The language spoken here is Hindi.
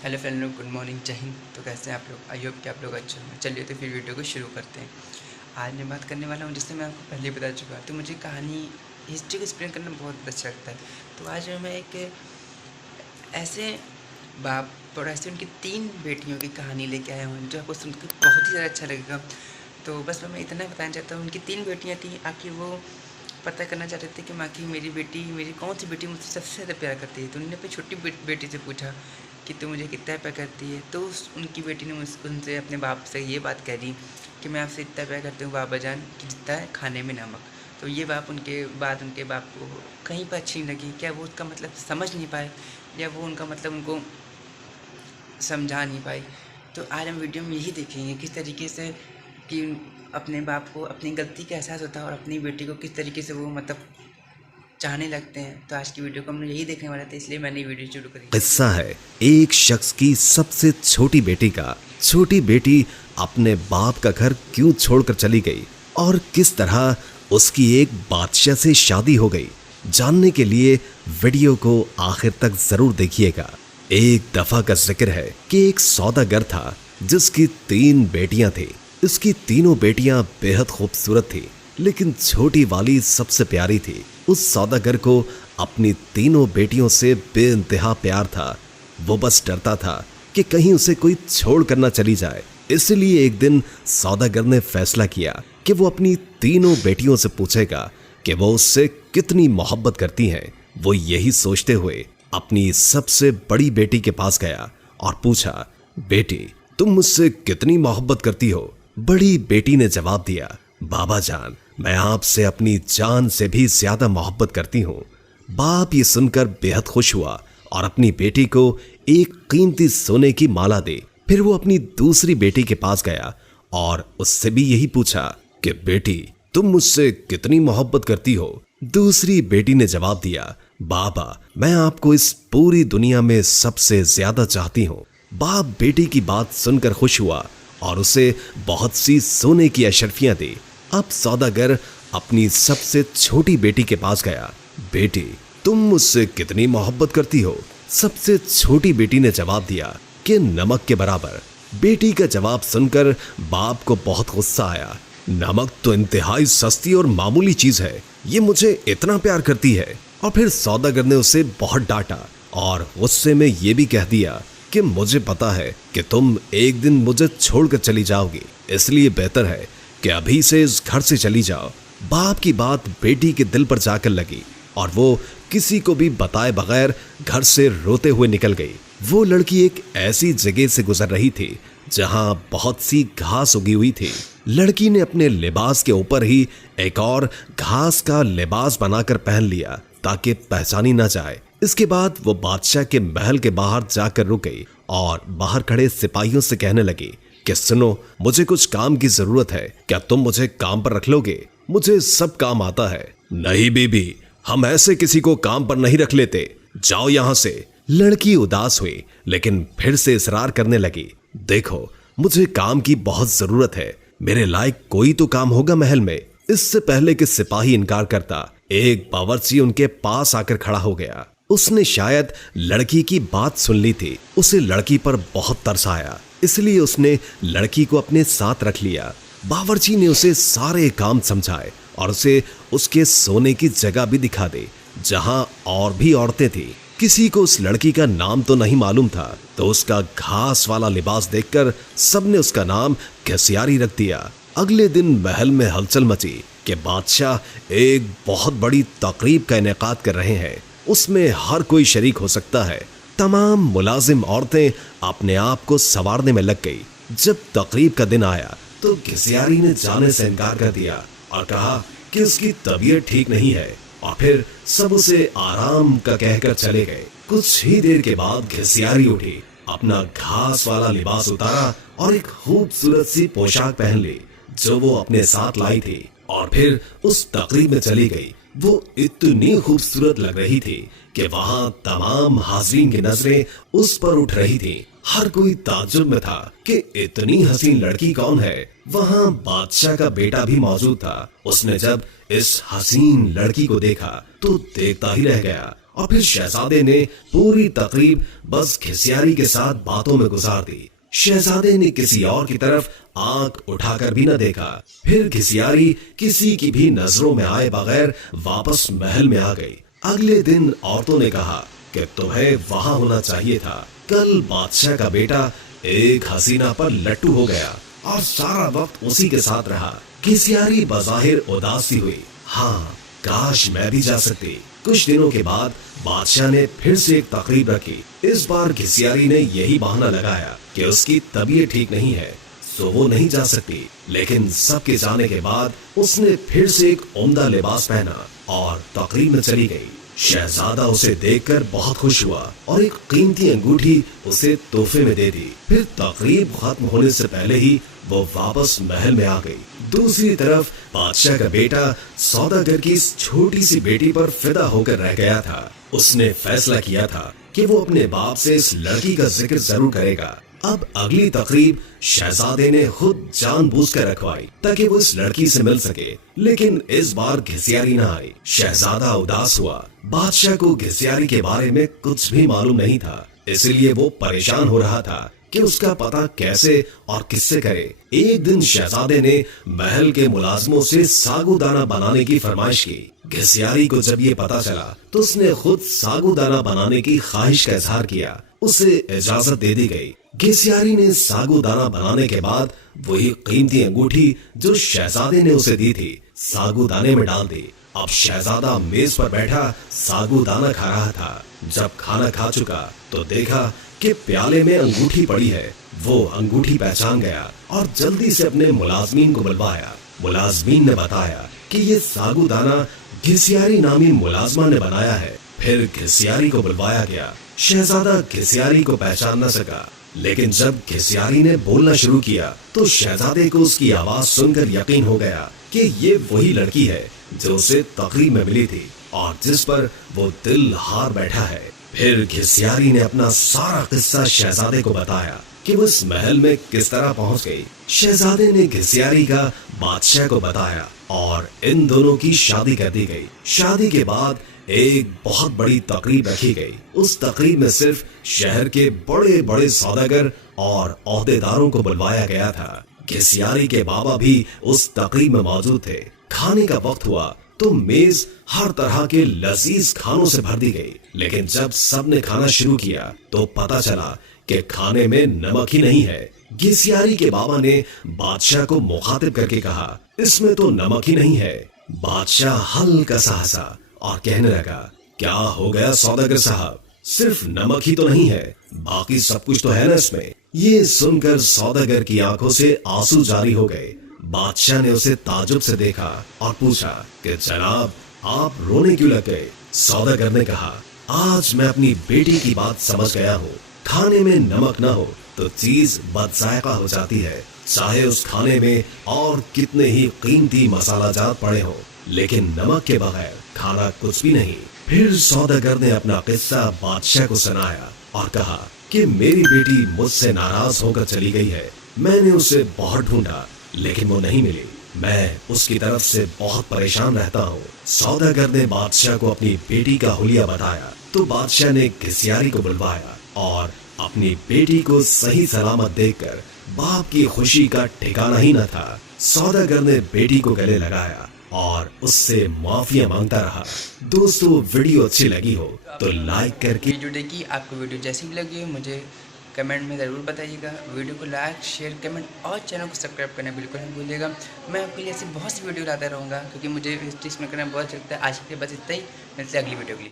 हेलो फ्रेंड लोग, गुड मॉर्निंग, जय हिंद। तो कैसे हैं आप लोग? आई होप कि आप लोग अच्छे होंगे। चलिए तो फिर वीडियो को शुरू करते हैं। आज मैं बात करने वाला हूँ, जिससे मैं आपको पहले ही बता चुका हूँ, तो मुझे कहानी हिस्ट्री को एक्सप्लेन करना बहुत अच्छा लगता है। तो आज मैं एक ऐसे बाप और ऐसे उनकी 3 बेटियों की कहानी लेके आया हूँ, जो आपको सुनकर बहुत ही ज़्यादा अच्छा लगेगा। तो बस मैं इतना बताना चाहता हूँ, उनकी 3 बेटियाँ थी। आखिर वो पता करना चाहते थे कि आखिर मेरी कौन सी बेटी मुझसे सबसे ज़्यादा प्यार करती है। तो उन्होंने अपनी छोटी बेटी से पूछा कि तू मुझे कितना प्यार करती है। तो उनकी बेटी ने उनसे अपने बाप से ये बात कह दी कि मैं आपसे इतना प्यार करती हूँ बाबा जान, कि जितना है खाने में नमक। तो ये बात उनके बाप को कहीं पर अच्छी नहीं लगी। क्या वो उसका मतलब समझ नहीं पाए, या वो उनका मतलब उनको समझा नहीं पाई। तो आज हम वीडियो में यही देखेंगे किस तरीके से कि अपने बाप को अपनी गलती का एहसास होता है और अपनी बेटी को किस तरीके से वो मतलब चाहने लगते हैं। तो आज की वीडियो को हम लोग यही देखने वाले थे, इसलिए मैंने वीडियो शुरू करी। किस्सा है एक शख्स की सबसे छोटी बेटी का। छोटी बेटी अपने बाप का घर क्यों छोड़कर चली गई और किस तरह उसकी एक बादशाह से शादी हो गई। जानने के लिए वीडियो को आखिर तक जरूर देखिएगा। एक दफा का जिक्र है कि एक सौदागर था जिसकी 3 बेटियां थी। इसकी तीनों बेटियां बेहद खूबसूरत थी, लेकिन छोटी वाली सबसे प्यारी थी। उस सौदागर को अपनी तीनों बेटियों से बेइंतहा प्यार था। वो बस डरता था कि कहीं उसे कोई छोड़ कर ना चली जाए। इसलिए एक दिन सौदागर ने फैसला किया कि वो अपनी तीनों बेटियों से पूछेगा कि वो उससे कितनी मोहब्बत करती हैं। वो यही सोचते हुए अपनी सबसे बड़ी बेटी के पास गया और पूछा, बेटी तुम मुझसे कितनी मोहब्बत करती हो? बड़ी बेटी ने जवाब दिया, बाबा जान मैं आपसे अपनी जान से भी ज्यादा मोहब्बत करती हूँ। बाप ये सुनकर बेहद खुश हुआ और अपनी बेटी को एक कीमती सोने की माला दी। फिर वो अपनी दूसरी बेटी के पास गया और उससे भी यही पूछा कि बेटी तुम मुझसे कितनी मोहब्बत करती हो? दूसरी बेटी ने जवाब दिया, बाबा मैं आपको इस पूरी दुनिया में सबसे ज्यादा चाहती हूँ। बाप बेटी की बात सुनकर खुश हुआ और उसे बहुत सी सोने की अशर्फियां दी। अब सौदागर अपनी सबसे छोटी बेटी के पास गया, बेटी तुम मुझसे कितनी मोहब्बत करती हो? सबसे छोटी बेटी ने जवाब दिया कि नमक के बराबर। बेटी का जवाब सुनकर बाप को बहुत गुस्सा आया। नमक तो इंतहाई सस्ती और मामूली चीज है, ये मुझे इतना प्यार करती है। और फिर सौदागर ने उसे बहुत डांटा और गुस्से में ये भी कह दिया कि मुझे पता है कि तुम एक दिन मुझे छोड़कर चली जाओगी, इसलिए बेहतर है कि अभी से इस घर से चली जाओ। बाप की बात बेटी के दिल पर जाकर लगी और वो किसी को भी बताए बगैर घर से रोते हुए निकल गई। वो लड़की एक ऐसी जगह से गुजर रही थी जहां बहुत सी घास उगी हुई थी। लड़की ने अपने लिबास के ऊपर ही एक और घास का लिबास बनाकर पहन लिया ताकि पहचानी ना जाए। इसके बाद वो बादशाह के महल के बाहर जाकर रुक गई और बाहर खड़े सिपाहियों से कहने लगी कि सुनो, मुझे कुछ काम की जरूरत है, क्या तुम मुझे काम पर रख लोगे? मुझे सब काम आता है। नहीं बीबी, हम ऐसे किसी को काम पर नहीं रख लेते, जाओ यहाँ से। लड़की उदास हुई लेकिन फिर से इसरार करने लगी, देखो मुझे काम की बहुत जरूरत है, मेरे लायक कोई तो काम होगा महल में। इससे पहले कि सिपाही इनकार करता, एक बावर्ची उनके पास आकर खड़ा हो गया। उसने शायद लड़की की बात सुन ली थी। उसे लड़की पर बहुत तरस आया, इसलिए उसने लड़की को अपने साथ रख लिया। बावर्ची ने उसे सारे काम समझाए और उसे उसके सोने की जगह भी दिखा दी जहां और भी औरतें थी। किसी को उस लड़की का नाम तो नहीं मालूम था, तो उसका घास वाला लिबास देखकर सबने उसका नाम घसियारी रख दिया। अगले दिन महल में हलचल मची कि बादशाह एक बहुत बड़ी तकरीब का इनेकाद कर रहे हैं, उसमें हर कोई शरीक हो सकता है। तमाम मुलाजिम औरतें अपने आप को संवारने में लग गई। जब तकरीब का दिन आया तो घसियारी ने जाने से इनकार कर दिया और कहा कि उसकी तबीयत ठीक नहीं है, और फिर सब उसे आराम का कहकर चले गए। कुछ ही देर के बाद घसियारी उठी, अपना घास वाला लिबास उतारा और एक खूबसूरत सी पोशाक पहन ली जो वो अपने साथ लाई थी, और फिर उस तकरीब में चली गई। वो इतनी खूबसूरत लग रही थी कि वहां तमाम हाज़रीन की नजरें उस पर उठ रही थी। हर कोई ताज्जुब में था कि इतनी हसीन लड़की कौन है। वहां बादशाह का बेटा भी मौजूद था। उसने जब इस हसीन लड़की को देखा तो देखता ही रह गया और फिर शहजादे ने पूरी तकरीब बस घिसियारी के साथ बातों में गुजार दी। शहजादे ने किसी और की तरफ आंख उठाकर भी न देखा। फिर घिसियारी किसी की भी नजरों में आए बगैर वापस महल में आ गई। अगले दिन औरतों ने कहा कि तुम्हें वहां होना चाहिए था। कल बादशाह का बेटा एक हसीना पर लट्टू हो गया और सारा वक्त उसी के साथ रहा। घिसियारी बज़ाहिर उदासी हुई। हाँ, काश मैं भी जा सकती। कुछ दिनों के बाद बादशाह ने फिर से एक तकरीब रखी। इस बार घिसियारी ने यही बहाना लगाया कि उसकी तबीयत ठीक नहीं है, सो वो नहीं जा सकती। लेकिन सबके जाने के बाद उसने फिर से एक उम्दा लिबास पहना और तकरीब में चली गई। शहजादा उसे देखकर बहुत खुश हुआ और एक कीमती अंगूठी उसे तोहफे में दे दी। फिर तकरीब खत्म होने से पहले ही वो वापस महल में आ गई। दूसरी तरफ बादशाह का बेटा सौदागर की इस छोटी सी बेटी पर फिदा होकर रह गया था। उसने फैसला किया था कि वो अपने बाप से इस लड़की का जिक्र जरूर करेगा। अब अगली तकरीब शहजादे ने खुद जानबूझकर रखवाई ताकि वो इस लड़की से मिल सके। लेकिन इस बार घिसियारी न आई। शहजादा उदास हुआ। बादशाह को घिसियारी के बारे में कुछ भी मालूम नहीं था, इसलिए वो परेशान हो रहा था कि उसका पता कैसे और किससे करे। एक दिन शहजादे ने महल के मुलाजमों से सागूदाना बनाने की फरमाइश की। घिसियारी को जब ये पता चला तो उसने खुद सागूदाना बनाने की ख्वाहिश का इजहार किया। उसे इजाजत दे दी गई। घिसियारी ने सागूदाना बनाने के बाद वही कीमती अंगूठी जो शहजादे ने उसे दी थी सागूदाने में डाल दी। अब शहजादा मेज पर बैठा सागूदाना खा रहा था। जब खाना खा चुका तो देखा कि प्याले में अंगूठी पड़ी है। वो अंगूठी पहचान गया और जल्दी से अपने मुलाजमीन को बुलवाया। मुलाजमीन ने बताया कि ये सागूदाना घिसियारी नामी मुलाजमा ने बनाया है। फिर घिसियारी को बुलवाया गया। शहजादा घिसियारी को पहचान न सका, लेकिन जब घिसियारी ने बोलना शुरू किया तो शहजादे को उसकी आवाज सुनकर यकीन हो गया कि ये वही लड़की है जो उसे तकरीब में मिली थी और जिस पर वो दिल हार बैठा है। फिर घिसियारी ने अपना सारा किस्सा शहजादे को बताया कि वो इस महल में किस तरह पहुंच गई। शहजादे ने घिसियारी का बादशाह को बताया और इन दोनों की शादी कर दी गई। शादी के बाद एक बहुत बड़ी तकरीब रखी गई। उस तकरीब में सिर्फ शहर के बड़े बड़े सौदागर और ओहदेदारों को बुलवाया गया था। घिसियारी के बाबा भी उस तकरीब में मौजूद थे। खाने का वक्त हुआ तो मेज हर तरह के लजीज खानों से भर दी गई। लेकिन जब सबने खाना शुरू किया तो पता चला कि खाने में नमक ही नहीं है। घिसियारी के बाबा ने बादशाह को मुखातिब करके कहा, इसमें तो नमक ही नहीं है। बादशाह हल्का सा हंसा और कहने लगा, क्या हो गया सौदागर साहब, सिर्फ नमक ही तो नहीं है, बाकी सब कुछ तो है ना इसमें। ये सुनकर सौदागर की आंखों से आंसू जारी हो गए। बादशाह ने उसे ताजुब से देखा और पूछा कि जनाब, आप रोने क्यों लग गए। सौदागर ने कहा, आज मैं अपनी बेटी की बात समझ गया हूँ। खाने में नमक न हो तो चीज बदजायका हो जाती है, चाहे उस खाने में और कितने ही कीमती मसाला जात पड़े हो, लेकिन नमक के बगैर खाना कुछ भी नहीं। फिर सौदागर ने अपना किस्सा बादशाह को सुनाया और कहा कि मेरी बेटी मुझसे नाराज होकर चली गई है। मैंने उसे बहुत ढूंढा लेकिन वो नहीं मिली। मैं उसकी तरफ से बहुत परेशान रहता हूँ। सौदागर ने बादशाह को अपनी बेटी का हुलिया बताया तो बादशाह ने घिसियारी को बुलवाया और अपनी बेटी को सही सलामत देखकर बाप की खुशी का ठिकाना ही न था। सौदागर ने बेटी को गले लगाया और उससे माफिया मांगता रहा। दोस्तों, वीडियो अच्छी लगी हो तो लाइक करके वीडियो देखिए। आपको वीडियो जैसी भी लगी हो मुझे कमेंट में ज़रूर बताइएगा। वीडियो को लाइक, शेयर, कमेंट और चैनल को सब्सक्राइब करना बिल्कुल नहीं भूलिएगा। मैं आपके लिए ऐसी बहुत सी वीडियो लाता रहूँगा क्योंकि मुझे हिस्ट्री में करना बहुत अच्छा लगता है। आज के लिए बस इतना ही, मिलते हैं अगली वीडियो के लिए।